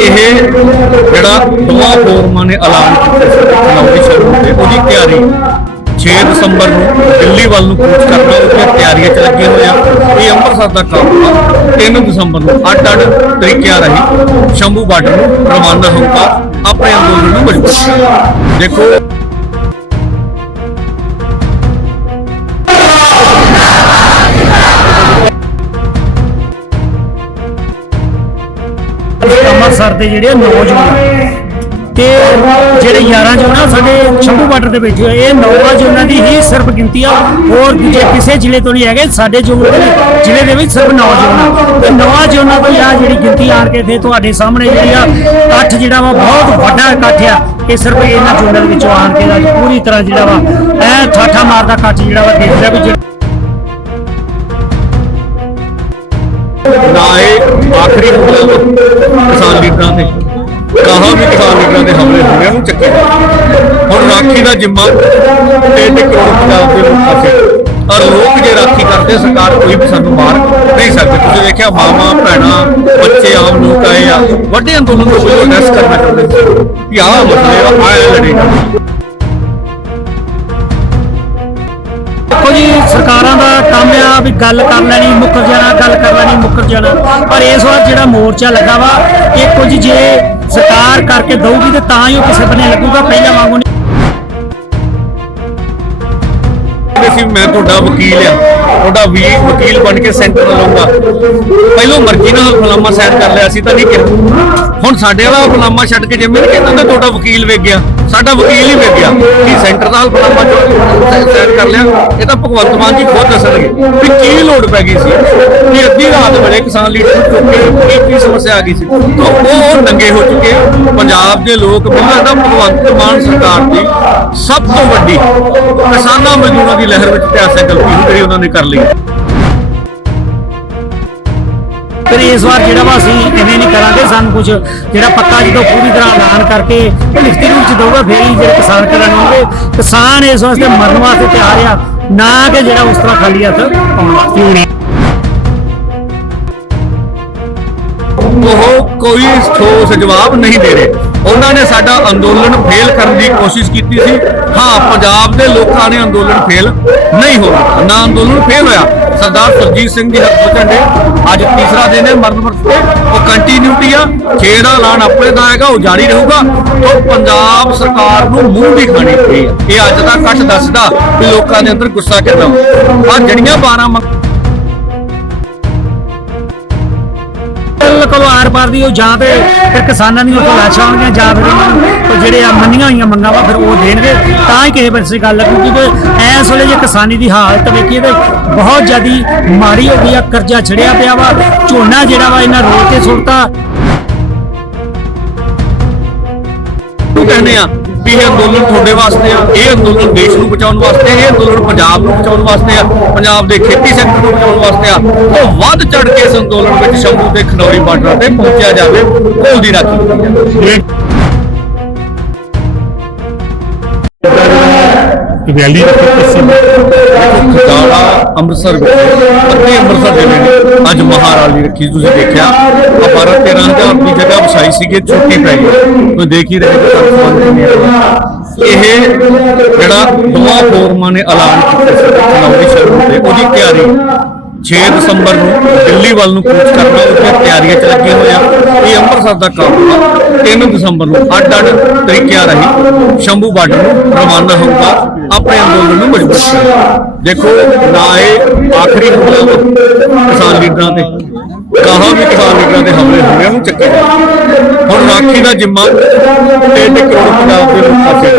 ਇਹ ਜਿਹੜਾ ਦੋਵਾਂ ਫੋਰਮਾਂ ਨੇ ਐਲਾਨ ਕੀਤਾ ਸ਼ੁਰੂ ਤੇ, ਉਹਦੀ ਤਿਆਰੀ 6 ਦਸੰਬਰ ਨੂੰ ਦਿੱਲੀ ਵੱਲ ਨੂੰ ਕੂਚ ਕਰਨਾ ਉਹਦੀਆਂ ਤਿਆਰੀਆਂ ਚ ਲੱਗੇ ਹੋਏ ਆ ਇਹ ਅੰਮ੍ਰਿਤਸਰ ਦਾ ਕੰਮ ਆ। 3 ਦਸੰਬਰ ਨੂੰ ਅੱਡ ਅੱਡ ਤਰੀਕਿਆਂ ਰਾਹੀਂ ਸ਼ੰਭੂ ਬਾਰਡਰ ਨੂੰ ਰਵਾਨਾ ਹੋਊਗਾ ਆਪਣੇ ਅੰਦੋਲਨ ਨੂੰ ਮਜ਼ਬੂਤ ਦੇਖੋ ਦੇ ਜਿਹੜੇ ਨੌਜਵਾਨ ਤੇ ਜਿਹੜੇ 11 ਜੋਨਾਂ ਸਾਡੇ ਸ਼ੰਭੂ ਬਾਰਡਰ ਦੇ ਬੈਠੇ ਹੋਏ, ਇਹ ਨੌਵਾਂ ਜੋਨਾਂ ਦੀ ਹੀ ਸਿਰਫ ਗਿਣਤੀ ਆ, ਹੋਰ ਦੂਜੇ ਕਿਸੇ ਜ਼ਿਲ੍ਹੇ ਤੋਂ ਨਹੀਂ ਹੈਗੇ, ਸਾਡੇ ਜੋਨ ਜ਼ਿਲ੍ਹੇ ਦੇ ਵਿੱਚ ਸਿਰਫ 9 ਜੋਨਾਂ ਤੇ ਨੌਵਾਂ ਜੋਨਾਂ ਤੋਂ ਆ ਜਿਹੜੀ ਗਿਣਤੀ ਆਣ ਕੇ ਇੱਥੇ ਤੁਹਾਡੇ ਸਾਹਮਣੇ ਜਿਹੜੀ ਆ ਇਕੱਠ ਜਿਹੜਾ ਵਾ ਬਹੁਤ ਵੱਡਾ ਇਕੱਠ ਆ, ਇਹ ਸਿਰਫ ਇਹਨਾਂ ਜੋਨਾਂ ਦੇ ਵਿੱਚੋਂ ਆਣ ਕੇ ਦਾ ਪੂਰੀ ਤਰ੍ਹਾਂ ਜਿਹੜਾ ਵਾ, ਐ ਠਾਠਾ ਮਾਰਦਾ ਇਕੱਠ ਜਿਹੜਾ ਵਾ ਦੇਖਦਾ ਵੀ ਨਾ ਇਹ ਆਖਰੀ ਲੀਡਰਾਂ ਤੇ ਕਹਾਂ ਵੀ ਕਿਸਾਨ ਲੀਡਰਾਂ ਦੇ ਹਮਲੇ ਹੋਣੇ ਉਹਨੂੰ ਚੱਕੇ। ਹੁਣ ਰਾਖੀ ਦਾ ਜਿੰਮਾ ਤੇ ਤੇ ਪੰਜਾਬ ਦੇ ਲੋਕਾਂ ਤੇ ਔਰ ਲੋਕ ਜੇ ਰਾਖੀ ਕਰਦੇ, ਸਰਕਾਰ ਕੋਈ ਵੀ ਸਾਨੂੰ ਮਾਰ ਨਹੀਂ ਸਕਦੀ। ਤੁਸੀਂ ਵੇਖਿਆ, ਮਾਵਾਂ, ਭੈਣਾਂ, ਬੱਚੇ, ਆਮ ਲੋਕ ਆਏ ਆ। ਵੱਡੇ ਅੰਦੋਲਨ ਨੂੰ ਕੋਈ ਅਡਰੈਸ ਕਰਨਾ ਚਾਹੁੰਦੇ ਸੀ ਕਿ ਆਹ ਮਸਲੇ ਆ ਆਇਆ ਸਰਕਾਰਾਂ ਦਾ ਕੰਮ ਆ ਵੀ ਗੱਲ ਕਰ ਲੈਣੀ ਮੁੱਕਰ ਜਾਣਾ ਗੱਲ ਕਰ ਲੈਣੀ ਮੁੱਕਰ ਜਾਣਾ। ਪਰ ਇਸ ਵਾਰ ਜਿਹੜਾ ਮੋਰਚਾ ਲੱਗਾ ਵਾ, ਇਹ ਕੁਝ ਜੇ ਸਰਕਾਰ ਕਰਕੇ ਦਊਗੀ ਤੇ ਤਾਂ ਹੀ ਉਹ ਕਿਸੇ ਬੰਨੇ ਲੱਗੂਗਾ, ਪਹਿਲਾਂ ਵਾਂਗੂ ਨਹੀਂ। ਸੀ ਮੈਂ ਤੁਹਾਡਾ ਵਕੀਲ ਆ, ਤੁਹਾਡਾ ਵੀ ਵਕੀਲ ਬਣ ਕੇ ਸੈਂਟਰ ਲਵਾਂਗਾ ਪਹਿਲੋਂ ਮਰਜ਼ੀ ਨਾਲ ਹਲਫਨਾਮਾ ਸਾਈਨ ਕਰ ਲਿਆ ਸੀ ਤਾਂ ਨਹੀਂ ਕਿਹਾ। ਹੁਣ ਸਾਡੇ ਵਾਲਾ ਹਲਫਨਾਮਾ ਛੱਡ ਕੇ ਜਿਵੇਂ ਨਹੀਂ ਕਹਿੰਦਾ ਤੁਹਾਡਾ ਵਕੀਲ ਵੇਖ ਗਿਆ। ਸਾਡਾ ਵਕੀਲ ਹੀ ਵੇਖ ਗਿਆ ਕਿ ਸੈਂਟਰ ਦਾ ਹਲਫਨਾਮਾ ਸਾਈਨ ਕਰ ਲਿਆ, ਇਹ ਤਾਂ ਭਗਵੰਤ ਮਾਨ ਜੀ ਖੁਦ ਦੱਸਣਗੇ ਵੀ ਕੀ ਲੋੜ ਪੈ ਗਈ ਸੀ ਕਿ ਅੱਧੀ ਰਾਤ ਵੇਲੇ ਕਿਸਾਨ ਲੀਡਰ ਨੂੰ ਚੁੱਕ ਕੇ ਕੀ ਕੀ ਸਮੱਸਿਆ ਆ ਗਈ ਸੀ। ਤਾਂ ਉਹ ਉਹ ਨੰਗੇ ਹੋ ਚੁੱਕੇ ਪੰਜਾਬ ਦੇ ਲੋਕ ਮੈਨੂੰ ਦਾ ਭਗਵੰਤ ਮਾਨ ਸਰਕਾਰ ਦੀ ਸਭ ਤੋਂ ਵੱਡੀ ਕਿਸਾਨਾਂ ਮਜ਼ਦੂਰਾਂ ਦੀ ਲਹਿਰ ਵਿੱਚ ਇਤਿਹਾਸਕ ਗਲਤੀ ਜਿਹੜੀ ਉਹਨਾਂ ਨੇ ਕਰ ਲਈ। ਫਿਰ ਇਸ ਵਾਰ ਜਿਹੜਾ ਵਾ ਅਸੀਂ ਇਵੇਂ ਨਹੀਂ ਕਰਾਂਗੇ ਸਾਨੂੰ ਕੁਝ, ਜਿਹੜਾ ਪੱਕਾ ਜਦੋਂ ਪੂਰੀ ਤਰ੍ਹਾਂ ਐਲਾਨ ਕਰਕੇ ਲਿਖਤੀ ਰੂਪ ਚ ਦਊਗਾ, ਫੇਰ ਹੀ ਜਿਹੜੇ ਕਿਸਾਨ ਕਰਨ ਆਉਣਗੇ ਕਿਸਾਨ ਇਸ ਵਾਸਤੇ ਮਰਨ ਵਾਸਤੇ ਤਿਆਰ ਆ, ਨਾ ਕਿ ਜਿਹੜਾ ਉਸ ਤਰ੍ਹਾਂ ਖਾਲੀ ਹੱਥ ਆਉਣ ਵਾਸਤੇ। ਉਹ ਕੋਈ ਠੋਸ ਜਵਾਬ ਨਹੀਂ ਦੇ ਰਹੇ। ਉਹਨਾਂ ਨੇ ਸਾਡਾ ਅੰਦੋਲਨ ਫੇਲ ਕਰਨ ਦੀ ਕੋਸ਼ਿਸ਼ ਕੀਤੀ ਸੀ। ਹਾਂ, ਪੰਜਾਬ ਦੇ ਲੋਕਾਂ ਨੇ ਅੰਦੋਲਨ ਫੇਲ ਨਹੀਂ ਹੋਣ ਨਾ ਅੰਦੋਲਨ ਫੇਲ ਹੋਇਆ। ਸਰਦਾਰ ਸੁਰਜੀਤ ਸਿੰਘ ਜੀ ਹੱਥੋਂ ਝੰਡੇ ਅੱਜ ਤੀਸਰਾ ਦਿਨ ਹੈ, ਮਰਨ ਵਰਤ ਤੇ। ਉਹ ਕੰਟੀਨਿਊਟੀ ਆ। ਛੇ ਐਲਾਨ ਆਪਣੇ ਦਾ ਹੈਗਾ, ਉਹ ਜਾਰੀ ਰਹੂਗਾ। ਤੋਂ ਪੰਜਾਬ ਸਰਕਾਰ ਨੂੰ ਮੂੰਹ ਦੀ ਖਾਣੀ ਪਈ। ਇਹ ਅੱਜ ਦਾ ਇਕੱਠ ਦੱਸਦਾ ਵੀ ਲੋਕਾਂ ਦੇ ਅੰਦਰ ਗੁੱਸਾ ਕਿੰਨਾ। ਆ ਜਿਹੜੀਆਂ 12 ਮੰਗ ਆਰ ਪਾਰ ਦੀ ਉਹ ਜਾਂ ਤੇ ਫਿਰ ਕਿਸਾਨਾਂ ਦੀਆਂ ਉਹ ਲਾਸ਼ਾਂ ਹੋਣਗੀਆਂ, ਜਾਂ ਫਿਰ ਉਹਨਾਂ ਨੂੰ ਜਿਹੜੇ ਆ ਮੰਨੀਆਂ ਹੋਈਆਂ ਮੰਗਾਂ ਵਾ, ਫਿਰ ਉਹ ਦੇਣਗੇ। ਤਾਂ ਹੀ ਕਿਸੇ ਪਾਸੇ ਗੱਲ ਲੱਗੂਗੀ ਕਿ ਐਸ ਵੇਲੇ ਜੇ ਕਿਸਾਨੀ ਦੀ ਹਾਲਤ ਵੇਖੀਏ ਤੇ ਬਹੁਤ ਜ਼ਿਆਦੀ ਮਾੜੀ ਹੋ ਗਈ ਆ, ਕਰਜ਼ਾ ਛੜਿਆ ਪਿਆ ਵਾ, ਝੋਨਾ ਜਿਹੜਾ ਵਾ, ਇਹਨਾਂ ਰੋਲ ਕੇ ਸੁੱਟਤਾ। ਉਹ ਕਹਿੰਦੇ ਆ ਇਹ ਅੰਦੋਲਨ ਤੁਹਾਡੇ ਵਾਸਤੇ ਆ ਇਹ ਅੰਦੋਲਨ ਦੇਸ਼ ਨੂੰ ਬਚਾਉਣ ਵਾਸਤੇ ਆ, ਇਹ ਅੰਦੋਲਨ ਪੰਜਾਬ ਨੂੰ ਬਚਾਉਣ ਵਾਸਤੇ ਆ ਪੰਜਾਬ ਦੇ ਖੇਤੀ ਸੈਕਟਰ ਨੂੰ ਬਚਾਉਣ ਵਾਸਤੇ ਆ। ਉਹ ਵੱਧ ਚੜ ਕੇ ਇਸ ਅੰਦੋਲਨ ਵਿੱਚ ਸ਼ੰਭੂ ਦੇ ਖਨੌਰੀ ਬਾਰਡਰ ਤੇ ਪਹੁੰਚਿਆ ਜਾਵੇ ਕੋਲ ਦੀ ਰਾਖੀ ਕੀਤੀ ਜਾਵੇ। ਰੈਲੀ ਰੱਖੀ ਕਿਸੇ ਖਜਾਲਾ ਅੰਮ੍ਰਿਤਸਰ ਵਿੱਚ ਅੰਮ੍ਰਿਤਸਰ ਦੇ ਨੇ। ਅੱਜ ਮਹਾਰਾਲੀ ਰੱਖੀ, ਤੁਸੀਂ ਦੇਖਿਆ। ਆ 12 13000 ਦੀ ਜਗ੍ਹਾ ਵਸਾਈ ਸੀਗੀ ਛੋਟੀ ਪੈ ਗਈ। ਤੁਸੀਂ ਦੇਖ ਹੀ ਰਹੇ ਕਿ ਇਹ ਜਿਹੜਾ ਦੋਵਾਂ ਫੋਰਮਾਂ ਨੇ ਐਲਾਨ ਕੀਤਾ ਸੀ ਚੁਣਾਵੀ ਸ਼ੁਰੂ ਤੇ ਉਹਦੀ ਤਿਆਰੀ 6 ਦਸੰਬਰ ਨੂੰ ਦਿੱਲੀ ਵੱਲ ਨੂੰ ਕੂਚ ਕਰਨਾ ਉਹਦੀਆਂ ਤਿਆਰੀਆਂ ਚ ਲੱਗੇ ਹੋਏ ਆ ਇਹ ਅੰਮ੍ਰਿਤਸਰ ਦਾ ਕੰਮ ਆ। 3 ਦਸੰਬਰ ਨੂੰ ਅੱਡ ਅੱਡ ਤਰੀਕਿਆਂ ਰਾਹੀਂ ਸ਼ੰਭੂ ਬਾਰਡਰ ਨੂੰ ਰਵਾਨਾ ਹੋਊਗਾ। ਆਪਣੇ ਅੰਦੋਲਨ ਨੂੰ ਮਜ਼ਬੂਤ ਦੇਖੋ, ਨਾ ਇਹ ਆਖਰੀ ਹਮਲਾ ਕਿਸਾਨ ਲੀਡਰਾਂ ਤੇ। ਕਹਾਂ ਵੀ ਕਿਸਾਨ ਲੀਡਰਾਂ ਦੇ ਹਮਲੇ ਹੋਣੇ ਉਹਨੂੰ ਚੱਕੇ ਹੁਣ ਰਾਖੀ ਦਾ ਜਿੰਮਾ ਤੇ ਤੇ ਕਰੋੜ ਪੰਜਾਬ ਦੇ ਲੋਕਾਂ ਤੇ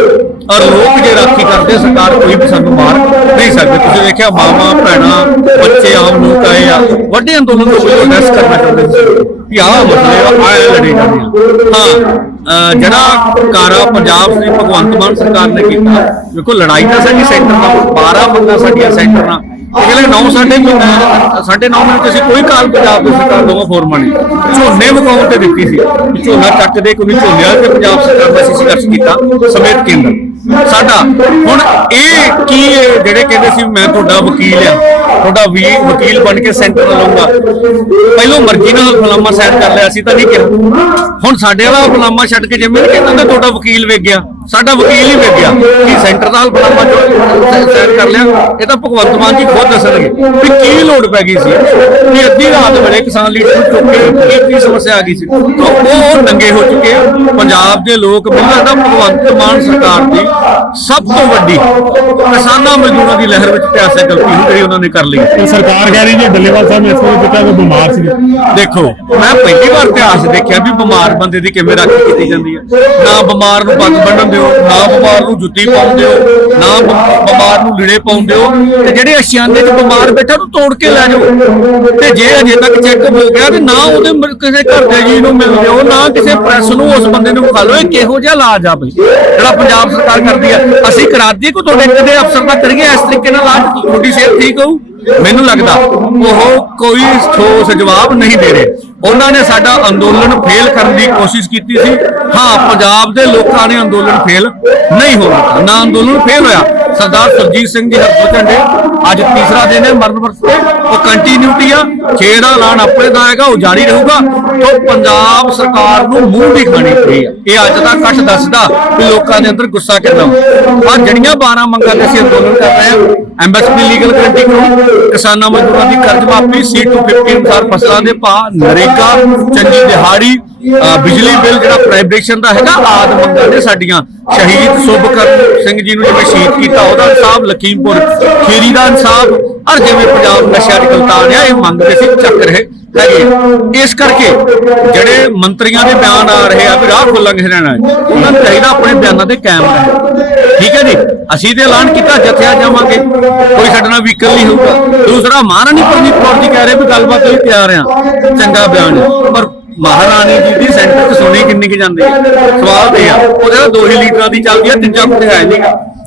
ਔਰ ਲੋਕ ਜੇ ਰਾਖੀ ਕਰਦੇ ਸਰਕਾਰ ਕੋਈ ਵੀ ਸਾਨੂੰ ਮਾਰ ਨਹੀਂ ਸਕਦੀ। ਤੁਸੀਂ ਵੇਖਿਆ ਮਾਵਾਂ ਭੈਣਾਂ ਬੱਚੇ ਆਮ ਲੋਕ ਆਏ ਆ। ਵੱਡੇ ਅੰਦੋਲਨ ਨੂੰ ਕੋਈ ਅਡਰੈਸ ਕਰਨਾ ਚਾਹੁੰਦੇ ਸੀ ਕਿ ਆਹ ਮਸਲੇ ਆ ਆਇਆ ਲੜੇਗਾ ਹਾਂ ਜਿਹੜਾ ਕਾਰਾ ਪੰਜਾਬ ਸ੍ਰੀ ਭਗਵੰਤ ਮਾਨ ਸਰਕਾਰ ਨੇ ਕੀਤਾ ਵੇਖੋ ਲੜਾਈ ਤਾਂ ਸਾਡੀ ਸੈਂਟਰ ਨਾਲ 12 ਬੰਦਾ ਸਾਡੀਆਂ ਸੈਂਟਰ ਨਾਲ। ਅਗਲੇ 9 ਸਾਡੇ ਸਾਡੇ 9 ਮਹੀਨੇ 'ਚ ਅਸੀਂ ਕੋਈ ਕਾਲ ਪੰਜਾਬ ਦੀ ਸਰਕਾਰ ਦੋਵਾਂ ਫੋਰਮਾਂ ਨੇ। ਝੋਨੇ ਮੁਕਾਉਣ ਤੇ ਦਿੱਤੀ ਸੀ। ਝੋਨਾ ਚੱਕ ਦੇ ਕੋਈ ਝੋਨੇ ਵਾਲੇ ਤੇ ਪੰਜਾਬ ਸਰਕਾਰ ਦਾ ਅਸੀਂ ਸੰਘਰਸ਼ ਕੀਤਾ ਸਮੇਤ ਕੇਂਦਰ। ਸਾਡਾ, ਹੁਣ ਇਹ ਕੀ ਜਿਹੜੇ ਕਹਿੰਦੇ ਸੀ, ਮੈਂ ਤੁਹਾਡਾ ਵਕੀਲ ਆ ਤੁਹਾਡਾ ਵੀ ਵਕੀਲ ਬਣ ਕੇ ਸੈਂਟਰ ਲਵਾਂਗਾ ਪਹਿਲੋਂ ਮਰਜ਼ੀ ਨਾਲ ਫਲਾਮਾ ਸਾਈਨ ਕਰ ਲਿਆ ਸੀ, ਤਾਂ ਨਹੀਂ ਕਿਹਾ। ਹੁਣ ਸਾਡੇ ਵਾਲਾ ਫਲਾਮਾ ਛੱਡ ਕੇ ਜਿਵੇਂ ਕਹਿੰਦਾ ਤਾਂ ਤੁਹਾਡਾ ਵਕੀਲ ਵੇਖ ਗਿਆ। ਸਾਡਾ ਵਕੀਲ ਹੀ ਵੇਖ ਗਿਆ ਕਿ ਸੈਂਟਰ ਦਾ ਫਲਾਮਾ ਸਾਈਨ ਕਰ ਲਿਆ। ਇਹ ਤਾਂ ਭਗਵੰਤ ਮਾਨ ਜੀ ਖੁਦ ਦੱਸਣਗੇ ਵੀ ਕੀ ਲੋੜ ਪੈ ਗਈ ਸੀ ਵੀ ਅੱਧੀ ਰਾਤ ਵੇਲੇ ਕਿਸਾਨ ਲੀਡਰ ਨੂੰ ਚੁੱਕ ਕੇ ਕੀ ਕੀ ਸਮੱਸਿਆ ਆ ਗਈ ਸੀ। ਤਾਂ ਉਹ ਨੰਗੇ ਹੋ ਚੁੱਕੇ ਆ। ਪੰਜਾਬ ਦੇ ਲੋਕ ਮੈਨੂੰ ਲੱਗਦਾ ਭਗਵੰਤ ਮਾਨ ਸਰਕਾਰ ਦੀ ਸਭ ਤੋਂ ਵੱਡੀ ਕਿਸਾਨਾਂ ਮਜ਼ਦੂਰਾਂ ਦੀ ਲਹਿਰ ਵਿੱਚ ਪਿਆਸੇ ਗਲਤੀ ਸੀ ਜਿਹੜੀ ਉਹਨਾਂ ਨੇ ਕਰ ਲਈ। ਤੇ ਸਰਕਾਰ ਕਹਿ ਰਹੀ ਜੀ ਡੱਲੇਵਾਲ ਸਾਹਿਬ ਨੇ ਇਸ ਵੇਲੇ ਕਿ ਬਿਮਾਰ ਸੀ। ਦੇਖੋ ਮੈਂ ਪਹਿਲੀ ਵਾਰ ਇਤਿਹਾਸ ਦੇਖਿਆ ਵੀ ਬਿਮਾਰ ਬੰਦੇ ਦੀ ਕਿਵੇਂ ਰਾਖੀ ਕੀਤੀ ਜਾਂਦੀ ਹੈ। ਨਾ ਬਿਮਾਰ ਨੂੰ ਪੱਗ ਬੰਨਣ ਦਿਓ ਨਾ ਬਿਮਾਰ ਨੂੰ ਜੁੱਤੀ ਪਾਉਣ ਦਿਓ ਨਾ ਬਿਮਾਰ ਨੂੰ ਲੀੜੇ ਪਾਉਣ ਦਿਓ ਤੇ ਜਿਹੜੇ ਅਸ਼ਿਆਨੇ 'ਚ ਬਿਮਾਰ ਬੈਠਾ ਨੂੰ ਤੋੜ ਕੇ ਲੈ ਜਾਓ। ਤੇ ਜੇ ਅਜੇ ਤੱਕ ਚੈੱਕ ਹੋ ਗਿਆ ਤੇ ਨਾ ਉਹਦੇ ਕਿਸੇ ਘਰ ਦੇ ਜੀ ਨੂੰ ਮਿਲ ਦਿਓ ਨਾ ਕਿਸੇ ਪ੍ਰੈਸ ਨੂੰ, ਉਸ ਬੰਦੇ ਨੂੰ ਵਿਖਾ ਲਓ, ਇਹ ਕਿਹੋ ਜਿਹਾ ਇਲਾਜ ਆ ਬਈ? ਜਿਹੜਾ ਪੰਜਾਬ ਸਰਕਾਰ ਕਰਦੀ ਆ। ਅਸੀਂ ਕਰਾ ਦਈਏ ਕੋਈ ਤੁਹਾਡੇ ਕਦੇ ਅਫਸਰ ਦਾ ਕਰੀਏ ਇਸ ਤਰੀਕੇ ਨਾਲ ਇਲਾਜ ਤੁਹਾਡੀ ਸਿਹਤ ਠੀਕ ਹੋਊ? ਮੈਨੂੰ ਲੱਗਦਾ ਉਹ ਕੋਈ ਠੋਸ ਜਵਾਬ ਨਹੀਂ ਦੇ ਰਹੇ। ਉਹਨਾਂ ਨੇ ਸਾਡਾ ਅੰਦੋਲਨ ਫੇਲ ਕਰਨ ਦੀ ਕੋਸ਼ਿਸ਼ ਕੀਤੀ ਸੀ। ਹਾਂ, ਪੰਜਾਬ ਦੇ ਲੋਕਾਂ ਨੇ ਅੰਦੋਲਨ ਫੇਲ ਨਹੀਂ ਹੋਣ। ਨਾ ਅੰਦੋਲਨ ਫੇਲ ਹੋਇਆ। ਸਰਦਾਰ ਸੁਰਜੀਤ ਸਿੰਘ ਜੀ ਹੱਥੋਂ ਝੰਡੇ ਅੱਜ ਤੀਸਰਾ ਦਿਨ ਹੈ, ਮਰਨ ਵਰਤ ਤੇ। ਉਹ ਕੰਟੀਨਿਊਟੀ ਆ। ਛੇੜਾ ਐਲਾਨ ਆਪਣੇ ਦਾ ਆਏਗਾ, ਉਹ ਜਾਰੀ ਰਹੂਗਾ। ਤੋਂ ਪੰਜਾਬ ਸਰਕਾਰ ਨੂੰ ਮੂੰਹ ਦੀ ਖਾਣੀ ਪਈ ਆ। ਇਹ ਅੱਜ ਦਾ ਕੱਟ ਦੱਸਦਾ ਵੀ ਲੋਕਾਂ ਦੇ ਅੰਦਰ ਗੁੱਸਾ ਕਿੰਨਾ ਆ ਜਿਹੜੀਆਂ 12 ਮੰਗਾਂ ਤੇ ਅਸੀਂ ਅੰਦੋਲਨ ਕਰ ਰਹੇ ਹਾਂ ਐਮਐਸਪੀ ਲੀਗਲ ਗਰੰਟੀ ਕਰੋ ਕਿਸਾਨਾਂ ਮਜ਼ਦੂਰਾਂ ਦੀ ਕਰਜ਼ ਮਾਫੀ C250 ਅਨੁਸਾਰ ਫਸਲਾਂ ਦੇ ਭਾਅ, ਨਰੇਗਾ, ਚੰਗੀ ਦਿਹਾੜੀ ਬਿਜਲੀ ਬਿੱਲ ਜਿਹੜਾ ਪ੍ਰਾਈਵੇਸ਼ਨ ਦਾ ਹੈਗਾ, ਆਦ ਮੰਗਾਂ ਨੇ ਸਾਡੀਆਂ। ਸ਼ਹੀਦ ਸੁਭਕਰਨ ਸਿੰਘ ਜੀ ਨੂੰ ਜਿਵੇਂ ਸ਼ਹੀਦ ਕੀਤਾ, ਉਹਦਾ ਇਨਸਾਫ ਲਖੀਮਪੁਰ, ਖੀਰੀ ਦਾ ਇਨਸਾਫ, ਔਰ ਜਿਵੇਂ ਪੰਜਾਬ ਨਸ਼ਿਆਂ ਦੀ ਗਲਤਾਨ ਆ, ਇਹ ਮੰਗ ਮੰਗਦੇ ਸੀ, ਚੱਕ ਰਹੇ ਹੈਗੇ ਇਸ ਕਰਕੇ ਜਿਹੜੇ ਮੰਤਰੀਆਂ ਦੇ ਬਿਆਨ ਆ ਰਹੇ ਆ, ਵੀ ਰਾਹ ਖੁੱਲਾਂਗੇ ਹਰਿਆਣਾ ਉਹਨਾਂ ਨੂੰ ਚਾਹੀਦਾ ਆਪਣੇ ਬਿਆਨਾਂ ਤੇ ਕਾਇਮ ਰਹਿਣ। ਠੀਕ ਹੈ ਜੀ? ਅਸੀਂ ਤੇ ਐਲਾਨ ਕੀਤਾ ਜਥਿਆ ਜਾਵਾਂਗੇ, ਕੋਈ ਸਾਡੇ ਨਾਲ ਵਹੀਕਲ ਨਹੀਂ ਹੋਊਗਾ। ਦੂਸਰਾ, ਮਹਾਰਾਣੀ ਪ੍ਰਨੀਤ ਕੌਰ ਜੀ ਕਹਿ ਰਹੇ ਵੀ ਗੱਲਬਾਤ ਲਈ ਤਿਆਰ ਆ। ਚੰਗਾ ਬਿਆਨ ਹੈ। ਪਰ ਮਹਾਰਾਣੀ ਜੀ ਦੀ ਸੈਂਟਰ ਚ ਸੁਣੀ ਕਿੰਨੀ ਕਿ ਜਾਂਦੀ ਹੈ ਸਵਾਲ ਤੇ ਆ। ਉਹਦੇ ਦੋ ਹੀ ਲੀਡਰਾਂ ਦੀ ਚੱਲਦੀ ਆ, ਤੀਜਾ ਕੋਈ ਹੈ ਨਹੀਂ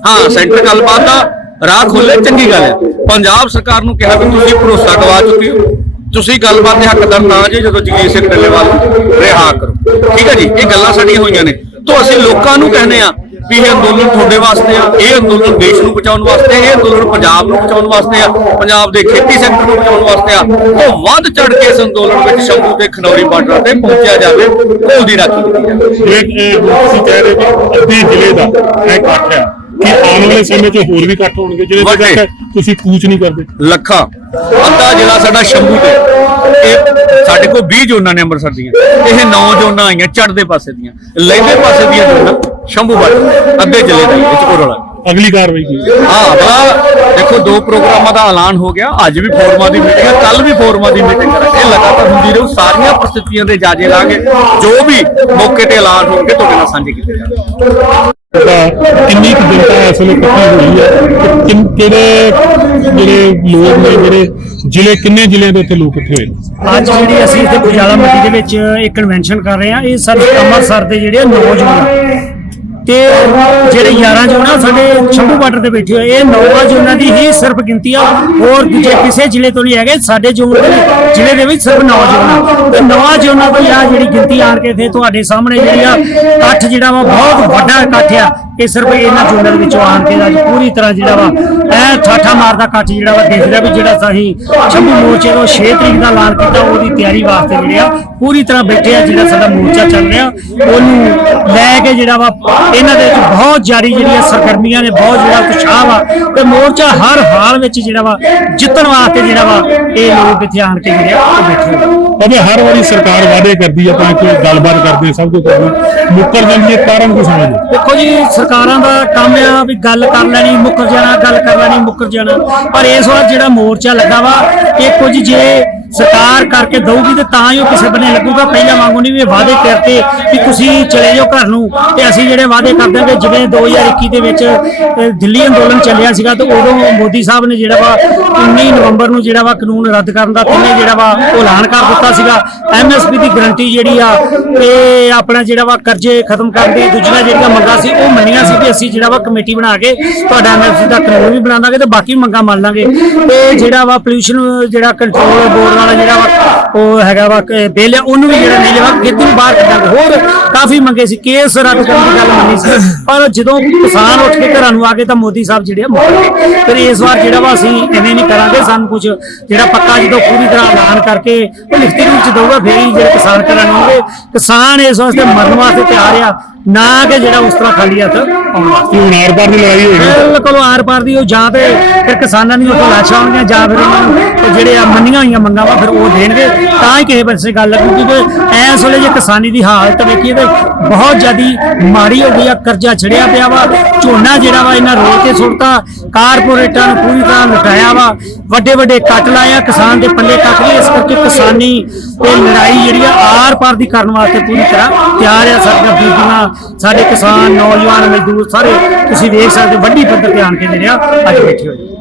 ਹਾਂ, ਸੈਂਟਰ ਗੱਲਬਾਤ ਆ, ਰਾਹ ਖੋਲੇ ਚੰਗੀ ਗੱਲ ਹੈ ਪੰਜਾਬ ਸਰਕਾਰ ਨੂੰ ਕਿਹਾ ਵੀ ਤੁਸੀਂ ਭਰੋਸਾ ਗਵਾ ਚੁੱਕੇ ਹੋ। ਤੁਸੀਂ ਗੱਲਬਾਤ ਦੇ ਹੱਕਦਾਰ ਨਾ ਜੇ ਜਦੋਂ ਜਗੀਰ ਸਿੰਘ ਡੱਲੇਵਾਲ ਨੂੰ ਰਿਹਾ ਕਰੋ। ਠੀਕ ਹੈ ਜੀ? ਇਹ ਗੱਲਾਂ ਸਾਡੀਆਂ ਹੋਈਆਂ ਨੇ। ਤੋਂ ਅਸੀਂ ਲੋਕਾਂ ਨੂੰ ਕਹਿੰਦੇ ਆ ਵੀ ਇਹ ਅੰਦੋਲਨ ਤੁਹਾਡੇ ਵਾਸਤੇ ਆ ਇਹ ਅੰਦੋਲਨ ਦੇਸ਼ ਨੂੰ ਬਚਾਉਣ ਵਾਸਤੇ ਇਹ ਅੰਦੋਲਨ ਪੰਜਾਬ ਨੂੰ ਬਚਾਉਣ ਵਾਸਤੇ ਆ ਪੰਜਾਬ ਦੇ ਖੇਤੀ ਸੈਕਟਰ ਨੂੰ ਬਚਾਉਣ ਵਾਸਤੇ ਆ। ਤੋਂ ਵੱਧ ਚੜ ਕੇ ਇਸ ਅੰਦੋਲਨ ਵਿੱਚ ਸ਼ੰਭੂ ਤੇ ਖਨੌਰੀ ਬਾਰਡਰ ਤੇ ਪਹੁੰਚਿਆ ਜਾਵੇ ਕੋਲ ਦੀ ਰਾਖੀ ਕੀਤੀ ਜਾਵੇ। ਇਹ ਤੁਸੀਂ ਕਹਿ ਰਹੇ ਕਿ ਅੱਧੇ ਜ਼ਿਲ੍ਹੇ ਦਾ ਇਹ ਇਕੱਠ ਹੈ ਕਿ ਆਉਣ ਵਾਲੇ ਸਮੇਂ 'ਚ ਹੋਰ ਵੀ ਇਕੱਠ ਹੋਣਗੇ ਜਿਹੜੇ। ਤੱਕ ਤੁਸੀਂ ਕੂਚ ਨਹੀਂ ਕਰਦੇ। ਲੱਖਾਂ ਅੱਧਾ ਜ਼ਿਲ੍ਹਾ ਸਾਡਾ ਸ਼ੰਭੂ ਤੇ। ਇਹ ਸਾਡੇ ਕੋਲ 20 ਜ਼ੋਨਾਂ ਨੇ ਅੰਮ੍ਰਿਤਸਰ ਦੀਆਂ ਇਹ 9 ਜ਼ੋਨਾਂ ਆਈਆਂ ਚੜ੍ਹਦੇ ਪਾਸੇ ਦੀਆਂ ਲਹਿੰਦੇ ਪਾਸੇ ਦੀਆਂ ਜ਼ੋਨਾਂ। ਸ਼ੰਭੂ ਬਾਰਡਰ ਅੱਧੇ ਜ਼ਿਲ੍ਹੇ ਦਾ ਵਿੱਚ ਕੋਰੋਲਾ ਅਗਲੀ ਕਾਰਵਾਈ ਕੀ? ਹਾਂ ਬੜਾ ਦੇਖੋ ਦੋ ਪ੍ਰੋਗਰਾਮਾਂ ਦਾ ਐਲਾਨ ਹੋ ਗਿਆ। ਅੱਜ ਵੀ ਫੋਰਮਾਂ ਦੀ ਮੀਟਿੰਗ ਹੈ ਕੱਲ ਵੀ ਫੋਰਮਾਂ ਦੀ ਮੀਟਿੰਗ ਕਰਾਂਗੇ ਇਹ ਲਗਾਤਾਰ ਹੁੰਦੀ ਰਹੂ ਸਾਰੀਆਂ ਪ੍ਰਸਥਿਤੀਆਂ ਦੇ ਜਾਜੇ ਲਾਂਗੇ। ਜੋ ਵੀ ਮੌਕੇ ਤੇ ਐਲਾਨ ਹੋਣਗੇ ਤੁਹਾਡੇ ਨਾਲ ਸਾਂਝੇ ਕੀਤੇ ਜਾਣਗੇ ਤਾਂ ਕਿੰਨੀ ਕੁ ਜਨਤਾ ਇਸ ਵੇਲੇ ਇਕੱਠੀ ਹੋਈ ਹੈ ਤੇ ਕਿੰਨ- ਕਿਹੜੇ ਜਿਹੜੇ ਲੋਕ ਨੇ ਜਿਹੜੇ ਜ਼ਿਲ੍ਹੇ ਕਿੰਨੇ ਜ਼ਿਲ੍ਹਿਆਂ ਦੇ ਉੱਥੇ ਲੋਕ ਇਕੱਠੇ ਹੋਏ ਨੇ? ਅੱਜ ਜਿਹੜੀ ਅਸੀਂ ਇੱਥੇ ਗੁਜਾਲਾ ਮੰਡੀ ਦੇ ਵਿੱਚ ਇੱਕ ਕਨਵੈਨਸ਼ਨ ਕਰ ਰਹੇ ਹਾਂ ਇਹ ਸਾਡੇ ਅੰਮ੍ਰਿਤਸਰ ਦੇ ਜਿਹੜੇ ਨੌਜਵਾਨ ਤੇ ਜਿਹੜੇ 11 ਜੋਨਾਂ ਸਾਡੇ ਸ਼ੰਭੂ ਬਾਰਡਰ ਤੇ ਬੈਠੇ ਹੋਏ, ਇਹ ਨੌਵਾਂ ਜੋਨਾਂ ਦੀ ਹੀ ਸਿਰਫ ਗਿਣਤੀ ਆ। ਹੋਰ ਦੂਜੇ ਕਿਸੇ ਜ਼ਿਲ੍ਹੇ ਤੋਂ ਨਹੀਂ ਹੈਗੇ, ਸਾਡੇ ਜ਼ੋਨ ਦੇ ਜ਼ਿਲ੍ਹੇ ਦੇ ਵਿੱਚ ਸਿਰਫ ਨੌ ਜੋਨਾਂ ਤੇ ਨੌਵਾਂ ਜੋਨਾਂ ਦੀ ਆ ਜਿਹੜੀ ਗਿਣਤੀ ਆਣ ਕੇ ਇੱਥੇ ਤੁਹਾਡੇ ਸਾਹਮਣੇ ਜਿਹੜੀ ਆ, ਇਕੱਠ ਜਿਹੜਾ ਵਾ ਬਹੁਤ ਵੱਡਾ ਇਕੱਠ ਆ। ਇਹ ਸਿਰਫ ਇਹਨਾਂ ਜ਼ੋਨਾਂ ਦੇ ਵਿੱਚੋਂ ਆਣ ਕੇ ਅੱਜ ਪੂਰੀ ਤਰ੍ਹਾਂ ਜਿਹੜਾ ਵਾ ਐ ਠਾਠਾ ਮਾਰਦਾ ਇਕੱਠ ਜਿਹੜਾ ਵਾ ਦੇਖਦਾ ਵੀ ਜਿਹੜਾ ਸਹੀ ਸ਼ੰਭੂ ਮੋਰਚੇ ਤੋਂ 6 ਤਰੀਕ ਦਾ ਐਲਾਨ ਕੀਤਾ ਉਹਦੀ ਤਿਆਰੀ ਵਾਸਤੇ ਜਿਹੜੇ ਆ ਪੂਰੀ ਤਰ੍ਹਾਂ ਬੈਠੇ ਆ ਜਿਹੜਾ ਸਾਡਾ ਮੋਰਚਾ ਚੱਲ ਰਿਹਾ। ਉਹਨੂੰ ਲੈ ਕੇ ਜਿਹੜਾ ਵਾ ਇਹਨਾਂ ਦੇ ਵਿੱਚ ਬਹੁਤ ਜਾਰੀ ਜਿਹੜੀਆਂ ਸਰਗਰਮੀਆਂ ਨੇ ਬਹੁਤ ਜਿਹੜਾ ਉਤਸ਼ਾਹ ਵਾ ਤੇ ਮੋਰਚਾ ਹਰ ਹਾਲ ਵਿੱਚ ਜਿਹੜਾ ਵਾ ਜਿੱਤਣ ਵਾਸਤੇ ਜਿਹੜਾ ਵਾ ਇਹ ਲੋਕ ਇੱਥੇ ਆਣ ਕੇ ਜਿਹੜੇ ਆ ਉਹ ਬੈਠੇ ਆ। ਅਬੇ ਹਰ ਵਾਰੀ ਸਰਕਾਰ ਵਾਅਦੇ ਕਰਦੀ ਹੈ ਤਾਂ ਕਿ ਗੱਲਬਾਤ ਕਰਦੇ ਸਭ ਕੁਝ ਕਰਦੇ ਮੁੱਕਰ ਜਾਂਦੀ ਹੈ ਕਾਰਨ ਕੀ ਸਮਝਦੇ ਦੇਖੋ ਜੀ ਸਰਕਾਰਾਂ ਦਾ ਕੰਮ ਆ ਵੀ ਗੱਲ ਕਰ ਲੈਣੀ, ਮੁੱਕਰ ਜਾਣਾ, ਗੱਲ ਕਰ ਲੈਣੀ, ਮੁੱਕਰ ਜਾਣਾ। ਪਰ ਇਸ ਵਾਰ ਜਿਹੜਾ ਮੋਰਚਾ ਲੱਗਾ ਵਾ, ਇਹ ਕੁਝ ਜੇ ਸਰਕਾਰ ਕਰਕੇ ਦਊਗੀ ਤੇ ਤਾਂ ਹੀ ਉਹ ਕਿਸੇ ਬੰਨੇ ਲੱਗੂਗਾ। ਪਹਿਲਾਂ ਵਾਂਗੂ ਨਹੀਂ ਵੀ ਵਾਅਦੇ ਕਰਤੇ ਕਿ ਤੁਸੀਂ ਚਲੇ ਜਾਓ ਘਰ ਨੂੰ ਤੇ ਅਸੀਂ ਜਿਹੜੇ ਵਾਅਦੇ ਕਰਦੇ ਹਾਂ ਕਿ ਜਿਵੇਂ 2021 ਦੇ ਵਿੱਚ ਦਿੱਲੀ ਅੰਦੋਲਨ ਚੱਲਿਆ ਸੀਗਾ ਤੇ ਉਦੋਂ ਮੋਦੀ ਸਾਹਿਬ ਨੇ ਜਿਹੜਾ ਵਾ 19 ਨਵੰਬਰ ਨੂੰ ਜਿਹੜਾ ਵਾ ਕਾਨੂੰਨ ਰੱਦ ਕਰਨ ਦਾ ਪਹਿਲੇ ਜਿਹੜਾ ਵਾ ਉਹ ਐਲਾਨ ਕਰ ਦਿੱਤਾ ਸੀਗਾ। ਐਮਐਸਪੀ ਦੀ ਗਰੰਟੀ ਜਿਹੜੀ ਆ, ਤੇ ਆਪਣਾ ਜਿਹੜਾ ਵਾ ਕਰਜ਼ੇ ਖਤਮ ਕਰਨ ਦੀ ਦੂਜੀਆਂ ਜਿਹੜੀਆਂ ਮੰਗਾਂ ਸੀ, ਉਹ ਮੰਨੀਆਂ ਸੀ ਕਿ ਅਸੀਂ ਜਿਹੜਾ ਵਾ ਕਮੇਟੀ ਬਣਾ ਕੇ ਤੁਹਾਡਾ ਐਮਐਸਪੀ ਦਾ ਕਾਨੂੰਨ ਵੀ ਬਣਾ ਦਾਂਗੇ ਤੇ ਬਾਕੀ ਮੰਗਾਂ ਮੰਨ ਲਾਂਗੇ। ਤੇ ਜਿਹੜਾ ਵਾ ਪੋਲੂਸ਼ਨ ਜਿਹੜਾ ਕੰਟਰੋਲ ਬੋਰਡ ਵਾਲਾ ਜਿਹੜਾ ਵਾ, ਉਹ ਹੈਗਾ ਵਾ ਕਿ ਉਹਨੂੰ ਵੀ ਜਿਹੜਾ ਨਹੀਂ ਲਿਆ ਖੇਤੀ ਨੂੰ ਬਾਹਰ ਕੱਢਾਂਗੇ ਹੋਰ ਕਾਫੀ ਮੰਗੇ ਸੀ, ਕੇਸ ਰੱਦ ਕਰਨ ਦੀ ਗੱਲ ਮੰਨੀ ਸੀ। ਪਰ ਜਦੋਂ ਕਿਸਾਨ ਉੱਠ ਕੇ ਘਰਾਂ ਨੂੰ ਆ ਗਏ ਤਾਂ ਮੋਦੀ ਸਾਹਿਬ ਜਿਹੜੇ ਆ ਮੁੱਕ ਫਿਰ ਇਸ ਵਾਰ ਜਿਹੜਾ ਵਾ ਅਸੀਂ ਐਵੇਂ ਨਹੀਂ ਕਰਾਂਗੇ, ਸਾਨੂੰ ਕੁਝ ਜਿਹੜਾ ਪੱਕਾ ਜਦੋਂ ਪੂਰੀ ਤਰ੍ਹਾਂ ਐਲਾਨ ਕਰਕੇ ਉਹ ਲਿਖਤੀ ਰੂਪ ਚ ਦਊਗਾ, ਫੇਰ ਹੀ ਜਿਹੜੇ ਕਿਸਾਨ ਘਰਾਂ ਨੂੰ ਆਉਣਗੇ। ਕਿਸਾਨ ਇਸ ਵਾਸਤੇ ਮਰਨ ਵਾਸਤੇ ਤਿਆਰ ਆ। ਨਾ ਕਿ ਜਿਹੜਾ ਉਸ ਤਰ੍ਹਾਂ ਖਾਲੀ ਹੱਥ ਆਉਣ ਹੁਣ ਆਰ ਪਾਰ ਦੀ ਲੜਾਈ ਹੋਈ ਬਿਲਕੁਲ ਆਰ ਪਾਰ ਦੀ ਉਹ ਜਾਂ ਤੇ ਫਿਰ ਕਿਸਾਨਾਂ ਦੀਆਂ ਉੱਥੋਂ ਲਾਸ਼ਾਂ ਆਉਣਗੀਆਂ ਜਾਂ ਫਿਰ ਉਹਨਾਂ ਨੂੰ ਜਿਹੜੇ ਆ ਮੰਨੀਆਂ ਹੋਈਆਂ ਮੰਗਾਂ ਵਾ ਫਿਰ ਉਹ ਦੇਣਗੇ। ਤਾਂ ਹੀ ਕਿਸੇ ਪਾਸੇ ਗੱਲ ਲੱਗੂ ਕਿਉਂਕਿ ਐਸ ਵੇਲੇ ਜੇ ਕਿਸਾਨੀ ਦੀ ਹਾਲਤ ਵੇਖੀਏ ਤੇ ਬਹੁਤ ਜ਼ਿਆਦੀ ਮਾੜੀ ਹੋ ਗਈ ਆ ਕਰਜ਼ਾ ਛੜਿਆ ਪਿਆ ਵਾ ਝੋਨਾ ਜਿਹੜਾ ਵਾ ਇਹਨਾਂ ਰੋਲ ਕੇ ਸੁੱਟਤਾ ਕਾਰਪੋਰੇਟਾਂ ਨੂੰ ਪੂਰੀ ਤਰ੍ਹਾਂ ਲੁਟਾਇਆ ਵਾ ਵੱਡੇ ਵੱਡੇ ਕੱਟ ਲਾਇਆ ਕਿਸਾਨ ਦੇ ਪੱਲੇ ਕੱਖ ਨਹੀਂ ਇਸ ਕਰਕੇ ਕਿਸਾਨੀ ਤੇ ਲੜਾਈ ਜਿਹੜੀ ਆ ਆਰ ਪਾਰ ਦੀ ਕਰਨ ਵਾਸਤੇ ਪੂਰੀ ਤਰ੍ਹਾਂ ਤਿਆਰ ਆ ਸਾਡੀਆਂ ਬੀਬੀਆਂ ਸਾਡੇ ਕਿਸਾਨ ਨੌਜਵਾਨ ਮਜ਼ਦੂਰ ਸਾਰੇ ਤੁਸੀਂ ਵੇਖ ਸਕਦੇ ਹੋ, ਵੱਡੀ ਪੱਧਰ ਤੇ ਆਣ ਕੇ ਜਿਹੜੇ ਆ ਅੱਜ ਬੈਠੇ ਹੋਏ ਨੇ।